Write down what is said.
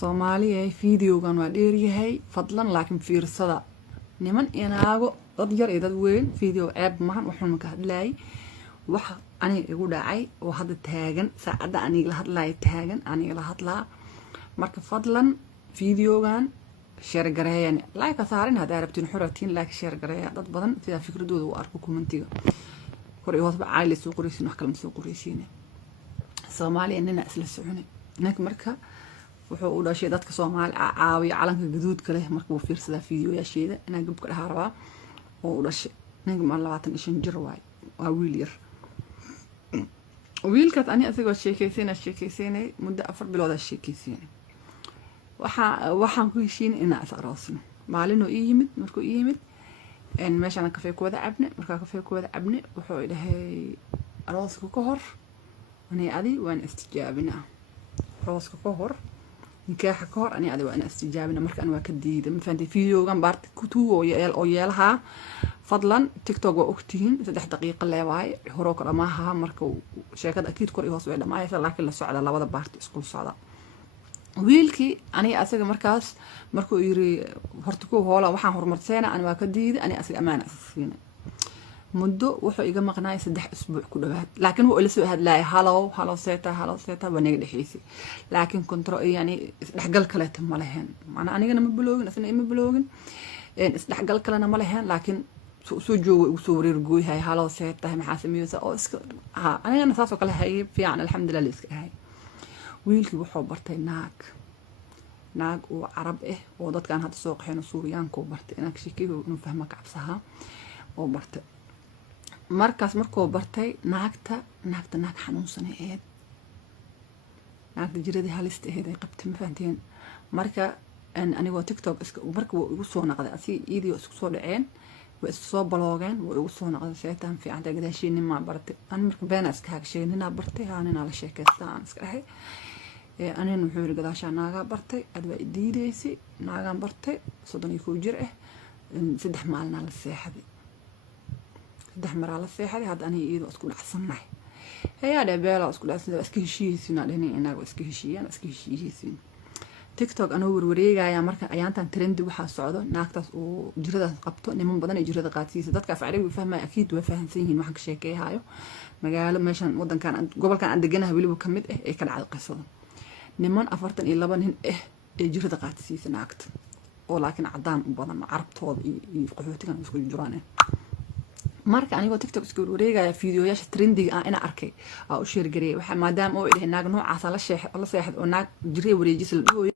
Soomaaliya fiidiyowgan waa dheeryahay fadlan laakiin fiirsada niman inaago dad yar iyo dad weyn fiidiyow ceeb mahan waxaan ka hadlaayay wax aniga igu dhacay oo hadda taagan saacada aniga la hadlaay taagan aniga la hadlaa marka fadlan fiidiyowgan share gareeyaan like saarin hada arabtiin xuratiin like share gareeya dad badan sida fikradooda u arko commentiga kor iyo hoos ba caayli soo qoraysiin wax kale ma soo qoraysiin Soomaaliya inna isla soconay ninka marka wuxuu u dhashay dadka Soomaali caawiya calanka gaduudka leh markuu fiirsada fiidiyoyaasheeda inaan gabka dhahaa rabaa oo u dhashay ninka ma 25 jir waay waa wiil yar wiilkaas ani asagoo sheekaysanay muddo 4 bilood ah sheekaysanay waxaan ku heshiin inaan is aroosno maalinoo ii yimid markuu ii yimid in meeshaan kafee ku wada cabne markaa kafee ku wada cabne wuxuu idhahay arooska ka hor ani adi waan istijaabinaa arooska ka hor nikaaxa ka hor ani adi waan istijaabinaa marka aan waa ka diiday ma fahantii fiidiyowgan baarti ku tuugo oo yeelaha fadlan TikTok waa ogtihiin 3 daqiiqo leewaay horo kala maaha marka sheekada akiid kor iyo hoos way dhamaayaysa laakiin la socda labada baarti isku socda wiilkii ani asaga markaas markuu yiri horta ku hoola waxaan horumarseena ani waa ka diiday ani asaga amaan asasiina muddo wuxuu iga maqnaay 3 usbuuc ku dhawaad laakiin wuu ila soo hadlaay halo seeta wanaga dhaxeysay laakiin control yani isdhaxgal kale ma lahayn macna anigana ma bloogin asna ma bloogin isdhaxgal kalena ma lahayn laakiin soo joogo ugu soo wareer gooyahay halo seeta maxaa sameeyay oo iska anigana saas oo kale hay fiican alxamdulillah iska hay wiilkii wuxuu bartay naag oo Arab ah oo dadkan hadda soo qaxeen Suuriyaanka oo bartay inaag sheekay inuu fahmo kacabsaha oo bartay markaas markuu bartay naagta naag xanuunsan ee naagta jiradii halista ahayd ay qabtay ma fahanteen marka anigoo TikTok iska marka uu igu soo naqday asii iidiyo isku soo dhaceen way isku soo baloogeen way igu soo naqday seetaan fiican gadaashiin ma bartay aan marka been iska hagshay nina bartay aanina la sheekaystaan iska ahay anina wuxuu yiri gadaasha naaga bartay aad way diideysay naagan bartay 32 jir ah 3 maalin la seexday 3 mar la seexday hadda ani iido isku dhacsanahay ayaa dhabeela isku dhacsanahay iska heshiisina dhani inaga iska heshiiyeen TikTok anoo warwareegaya marka ayaantan trend waxa socdo naagtaas oo jirada qabto niman badan ay jirada qaadsiisa dadka afcariga fahmay akiid way fahansan yihiin waxaan ka sheekeeyahayo magaalo meeshan wadankan gobolkan aan deganahay waliba kamid ah ee ka dhacay qisada niman 42 nin ah ee jirada qaadsiisa naagta oo laakiin cadaan u badan carabtooda iyo qaxootigan isku jiraan marka anigoo TikTok isku wareegaya fiidiyoyaasha trendiga ah ina arkay oo u sheer gareeyay waxa maadaama oo ilaahay naag noocaas la seexad oo naag jiray wareejis la dhaho